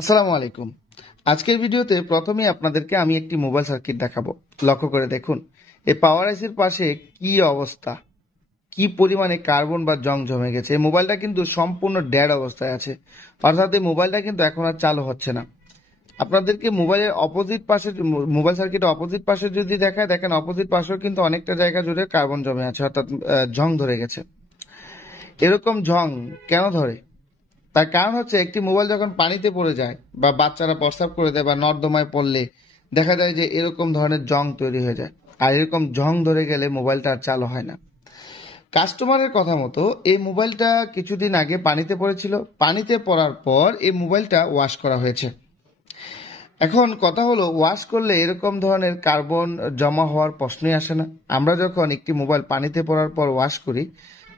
আসসালামু আলাইকুম। আজকের ভিডিওতে প্রথমেই আপনাদেরকে আমি একটি মোবাইল সার্কিট দেখাবো। লক্ষ্য করে দেখুন এই পাওয়ার আইসির পাশে কি অবস্থা, কি পরিমাণে কার্বন বা জং জমে গেছে। এই মোবাইলটা কিন্তু সম্পূর্ণ ডেড অবস্থায় আছে, অর্থাৎ এই মোবাইলটা কিন্তু এখন আর চালু হচ্ছে না। আপনাদেরকে মোবাইলের অপোজিট পাশে, মোবাইল সার্কিটের অপোজিট পাশে যদি দেখায়, দেখেন অপোজিট পাশেও কিন্তু অনেকটা জায়গা জুড়ে কার্বন জমে আছে, অর্থাৎ জং ধরে গেছে। এরকম জং কেন ধরে? তার কারণ হচ্ছে একটি মোবাইল যখন পানিতে পড়ে যায় বা বাচ্চারা প্রস্রাব করে দেয় বা নর্দমায় পড়লে দেখা যায় যে এরকম ধরনের জং তৈরি হয়ে যায়, আর এরকম জং ধরে গেলে মোবাইলটা আর চালু হয় না। কাস্টমারের কথা মতো এই মোবাইলটা কিছুদিন আগে পানিতে পড়েছিল, পানিতে পড়ার পর এই মোবাইলটা ওয়াশ করা হয়েছে। এখন কথা হলো, ওয়াশ করলে এরকম ধরনের কার্বন জমা হওয়ার প্রশ্নই আসে না। আমরা যখন একটি মোবাইল পানিতে পড়ার পর ওয়াশ করি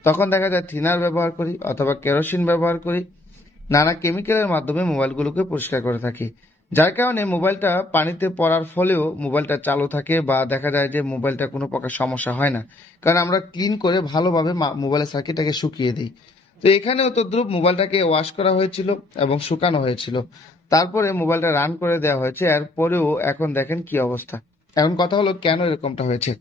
তখন দেখা যায় থিনার ব্যবহার করি অথবা কেরোসিন ব্যবহার করি, নানা কেমিক্যালের মাধ্যমে মোবাইলগুলোকে পরিষ্কার করে থাকি, যার কারণে মোবাইলটা পানিতে পড়ার ফলেও মোবাইলটা চালু থাকে বা দেখা যায় যে মোবাইলটা কোনো প্রকার সমস্যা হয় না, কারণ আমরা ক্লিন করে ভালোভাবে মোবাইলের সার্কিটটাকে শুকিয়ে দিই। তো এখানেও তদ্রুপ মোবাইলটাকে ওয়াশ করা হয়েছিল এবং শুকানো হয়েছিল, তারপরে মোবাইলটা রান করে দেওয়া হয়েছে, এরপরেও এখন দেখেন কি অবস্থা। এখন কথা হলো কেন এরকমটা হয়েছে।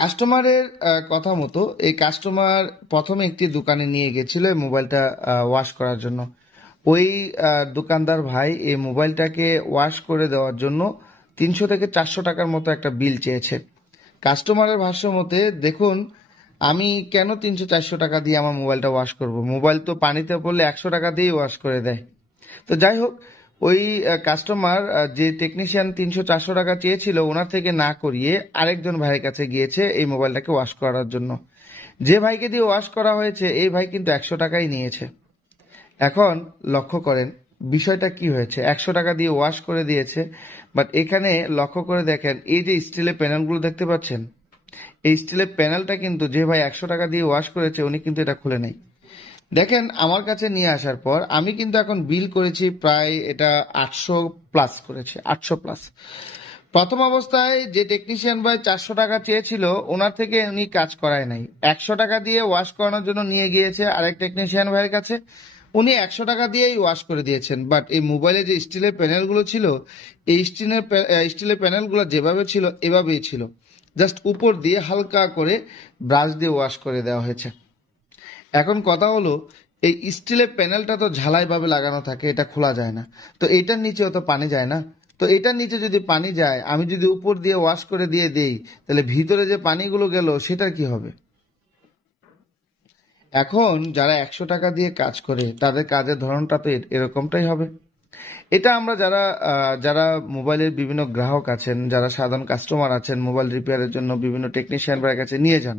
কাস্টমারের কথা মতো এই কাস্টমার প্রথমে একটি দোকানে নিয়ে গেছিল এই মোবাইলটা ওয়াশ করার জন্য। ওই দোকানদার ভাই এই মোবাইলটাকে ওয়াশ করে দেওয়ার জন্য 300 থেকে 400 টাকার মতো একটা বিল চেয়েছে। কাস্টমারের ভাষ্য মতে, দেখুন আমি কেন 300-400 টাকা দিয়ে আমার মোবাইলটা ওয়াশ করব, মোবাইল তো পানিতে পড়লে 100 টাকা দিয়েই ওয়াশ করে দেয়। তো যাই হোক, ওই কাস্টমার যে টেকনিশিয়ান 300-400 টাকা চেয়েছিল ওনার থেকে না করিয়ে আরেকজন ভাইয়ের কাছে গিয়েছে এই মোবাইলটাকে ওয়াশ করার জন্য। যে ভাইকে দিয়ে ওয়াশ করা হয়েছে এই ভাই কিন্তু 100 টাকাই নিয়েছে। এখন লক্ষ্য করেন বিষয়টা কি হয়েছে। 100 টাকা দিয়ে ওয়াশ করে দিয়েছে, বাট এখানে লক্ষ্য করে দেখেন এই যে স্টিলের প্যানেলগুলো দেখতে পাচ্ছেন, এই স্টিলের প্যানেলটা কিন্তু যে ভাই 100 টাকা দিয়ে ওয়াশ করেছে উনি কিন্তু এটা খুলে নেই। দেখেন আমার কাছে নিয়ে আসার পর আমি কিন্তু এখন বিল করেছি প্রায় এটা 800 প্লাস করেছে, 800 প্লাস। প্রথম অবস্থায় যে টেকনিশিয়ান ভাই 400 টাকা চেয়েছিল ওনার থেকে উনি কাজ করায় নাই, 100 টাকা দিয়ে ওয়াশ করানোর জন্য নিয়ে গিয়েছে আরেক টেকনিশিয়ান ভাইয়ের কাছে, উনি 100 টাকা দিয়েই ওয়াশ করে দিয়েছেন। বাট এই মোবাইলে যে স্টিলের প্যানেলগুলো ছিল, এই স্টিলের প্যানেলগুলো যেভাবে ছিল এভাবেই ছিল, জাস্ট উপর দিয়ে হালকা করে ব্রাশ দিয়ে ওয়াশ করে দেওয়া হয়েছে। এখন কথা হলো, এই স্টিলের প্যানেলটা তো ঝালাইভাবে লাগানো থাকে, এটা খোলা যায় না, তো এটার নিচেও তো পানি যায় না। তো এটার নিচে যদি পানি যায়, আমি যদি উপর দিয়ে ওয়াশ করে দিয়ে দেই, তাহলে ভিতরে যে পানিগুলো গেল সেটার কি হবে? এখন যারা 100 টাকা দিয়ে কাজ করে তাদের কাজের ধরনটা তো এরকমটাই হবে। এটা আমরা যারা যারা মোবাইলের বিভিন্ন গ্রাহক আছেন, যারা সাধারণ কাস্টমার আছেন, মোবাইল রিপেয়ারের জন্য বিভিন্ন টেকনিশিয়ান ভাইয়ের কাছে নিয়ে যান,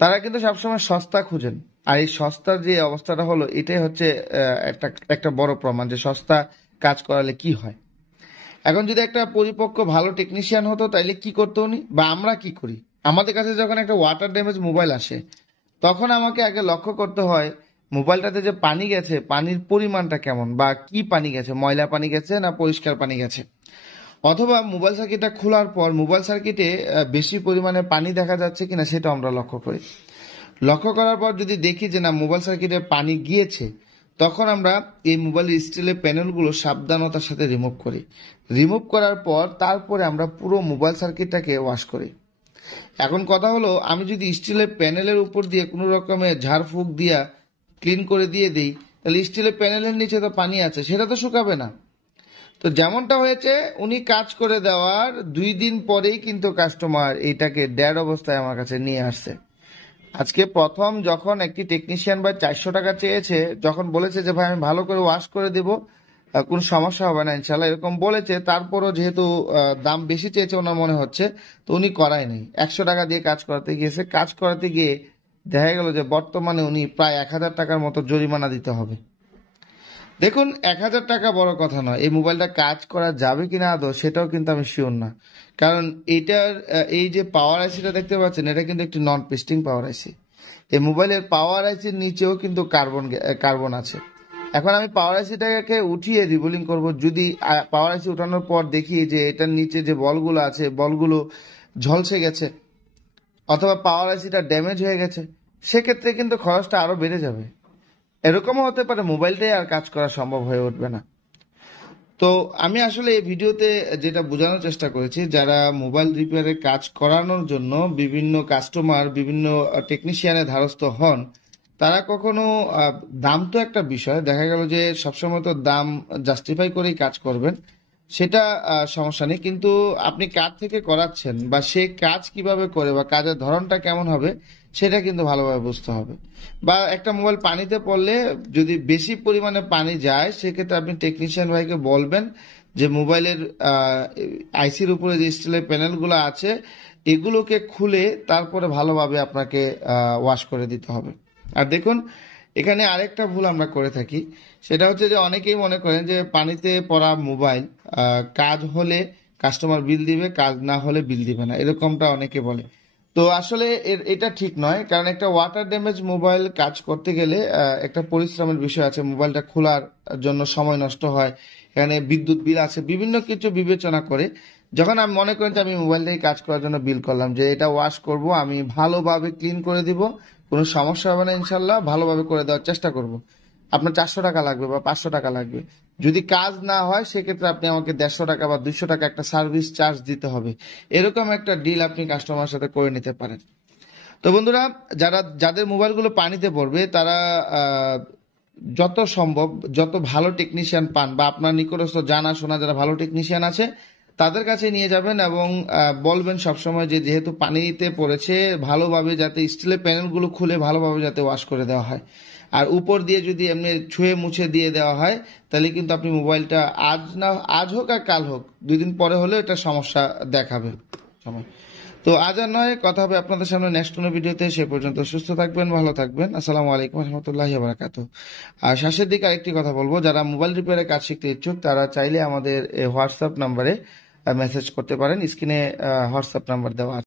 তারা কিন্তু সবসময় সস্তা খুঁজেন। আর এই সস্তার যে অবস্থাটা হলো এটাই হচ্ছে একটা একটা বড় প্রমাণ যে সস্তা কাজ করালে কি হয়। এখন যদি একটা পরিপক্ক ভালো টেকনিশিয়ান হতো তাইলে কি করতো উনি বা আমরা কি করি, আমাদের কাছে যখন একটা ওয়াটার ড্যামেজ মোবাইল আসে তখন আমাকে আগে লক্ষ্য করতে হয় মোবাইলটাতে যে পানি গেছে পানির পরিমাণটা কেমন, বা কি পানি গেছে, ময়লা পানি গেছে না পরিষ্কার পানি গেছে। অথবা মোবাইল সার্কিটটা খোলার পর মোবাইল সার্কিটে বেশি পরিমাণে পানি দেখা যাচ্ছে কিনা সেটা আমরা লক্ষ্য করি। লক্ষ্য করার পর যদি দেখি যে না মোবাইল সার্কিটে পানি গিয়েছে, তখন আমরা এই মোবাইলের স্টিলের প্যানেলগুলো সাবধানতার সাথে রিমুভ করি। রিমুভ করার পর তারপরে আমরা পুরো মোবাইল সার্কিটটাকে ওয়াশ করি। এখন কথা হলো, আমি যদি স্টিলের প্যানেলের উপর দিয়ে কোনো রকমের ঝাড়ফুঁক দিয়া ক্লিন করে দিয়ে দিই, তাহলে স্টিলের প্যানেলের নিচে তো পানি আছে, সেটা তো শুকাবে না। তো যেমনটা হয়েছে, উনি কাজ করে দেওয়ার 2 দিন পরেই কিন্তু কাস্টমার এইটাকে ড্যাড অবস্থায় আমার কাছে নিয়ে আসছে। আজকে প্রথম যখন একটি টেকনিশিয়ান ভাই 400 টাকা চেয়েছে, যখন বলেছে যে ভাই আমি ভালো করে ওয়াশ করে দেব, কোনো সমস্যা হবে না ইনশাল্লাহ এরকম বলেছে, তারপরও যেহেতু দাম বেশি চেয়েছে ওনার মনে হচ্ছে, তো উনি করায় নাই। 100 টাকা দিয়ে কাজ করাতে গিয়েছে, কাজ করাতে গিয়ে দেখা গেল যে বর্তমানে উনি প্রায় 1000 টাকার মতো জরিমানা দিতে হবে। দেখুন 1000 টাকা বড় কথা নয়, এই মোবাইলটা কাজ করা যাবে কিনা আদৌ সেটাও কিন্তু আমি শিওর না, কারণ এটার এই যে পাওয়ার আইসিটা দেখতে পাচ্ছেন এটা কিন্তু একটি নন পিস্টিং পাওয়ার আইসি। এই মোবাইলের পাওয়ার আইসির নিচেও কিন্তু কার্বন আছে। এখন আমি পাওয়ার আইসিটাকে উঠিয়ে রিবোলিং করব, যদি পাওয়ার আইসি উঠানোর পর দেখি যে এটার নিচে যে বলগুলো আছে বলগুলো ঝলসে গেছে অথবা পাওয়ার আইসিটা ড্যামেজ হয়ে গেছে, সেক্ষেত্রে কিন্তু খরচটা আরো বেড়ে যাবে। এরকমও হতে পারে মোবাইলটাই আর কাজ করা সম্ভব হয়ে উঠবে না। তো আমি আসলে এই ভিডিওতে যেটা বোঝানোর চেষ্টা করেছি, যারা মোবাইল রিপেয়ারের কাজ করানোর জন্য বিভিন্ন কাস্টমার বিভিন্ন টেকনিশিয়ানের ধারস্থ হন, তারা কখনো দাম তো একটা বিষয়, দেখা গেল যে সবসময় তো দাম জাস্টিফাই করেই কাজ করবেন, সেটা সমস্যা নেই, কিন্তু আপনি কার থেকে করাচ্ছেন বা সে কাজ কিভাবে করে বা কাজের ধরনটা কেমন হবে সেটা কিন্তু ভালোভাবে বুঝতে হবে। বা একটা মোবাইল পানিতে পড়লে যদি বেশি পরিমাণে পানি যায়, সেক্ষেত্রে আপনি টেকনিশিয়ান ভাইকে বলবেন যে মোবাইলের আইসির উপরে যে স্টিলের প্যানেলগুলো আছে এগুলোকে খুলে তারপরে ভালোভাবে আপনাকে ওয়াশ করে দিতে হবে। আর দেখুন, এখানে আরেকটা ভুল আমরা করে থাকি, সেটা হচ্ছে যে অনেকেই মনে করেন যে পানিতে পড়া মোবাইল কাজ হলে কাস্টমার বিল দিবে, কাজ না হলে বিল দিবে না, এরকমটা অনেকে বলে। তো আসলে এটা ঠিক নয়, কারণ একটা ওয়াটার ড্যামেজ মোবাইল কাজ করতে গেলে একটা পরিশ্রমের বিষয় আছে, মোবাইলটা খোলার জন্য সময় নষ্ট হয়, এখানে বিদ্যুৎ বিল আছে, বিভিন্ন কিছু বিবেচনা করে যখন আমি মনে করেন যে আমি মোবাইলটাই কাজ করার জন্য বিল করলাম, যে এটা ওয়াশ করব, আমি ভালোভাবে ক্লিন করে দিব, কোনো সমস্যা হবে না ইনশাল্লাহ, ভালোভাবে করে দেওয়ার চেষ্টা করব, আপনার 400 টাকা লাগবে বা 500 টাকা লাগবে, যদি কাজ না হয় সেক্ষেত্রে আপনি আমাকে 150 টাকা বা 200 টাকা একটা সার্ভিস চার্জ দিতে হবে, এরকম একটা ডিল আপনি কাস্টমার সাথে করে নিতে পারেন। তো বন্ধুরা, যাদের মোবাইলগুলো পানিতে পড়বে তারা যত সম্ভব যত ভালো টেকনিশিয়ান পান বা আপনার নিকটস্থ জানা শোনা যারা ভালো টেকনিশিয়ান আছে তাদের কাছে নিয়ে যাবেন এবং বলবেন সবসময় যে যেহেতু পানিতে পড়েছে ভালোভাবে যাতে স্টিলের প্যানেলগুলো খুলে ভালোভাবে যাতে ওয়াশ করে দেওয়া হয়। আর উপর দিয়ে যদি এমনি ছুঁয়ে মুছে দিয়ে দেওয়া হয় তাহলে কিন্তু আপনি মোবাইলটা আজ হোক আর কাল হোক 2 দিন পরে হলেও এটা সমস্যা দেখাবে সময়। তো আজ আর নয়, কথা হবে আপনাদের সামনে নেক্সট কোনো ভিডিওতে। সে পর্যন্ত সুস্থ থাকবেন, ভালো থাকবেন। আসসালামু আলাইকুম রহমতুল্লাহি ওয়া বারাকাতুহু। আর শেষের দিকে আরেকটি কথা বলবো, যারা মোবাইল রিপেয়ারের কাজ শিখতে ইচ্ছুক তারা চাইলে আমাদের হোয়াটসঅ্যাপ নাম্বারে মেসেজ করতে পারেন, স্ক্রিনে হোয়াটসঅ্যাপ নাম্বার দেওয়া আছে।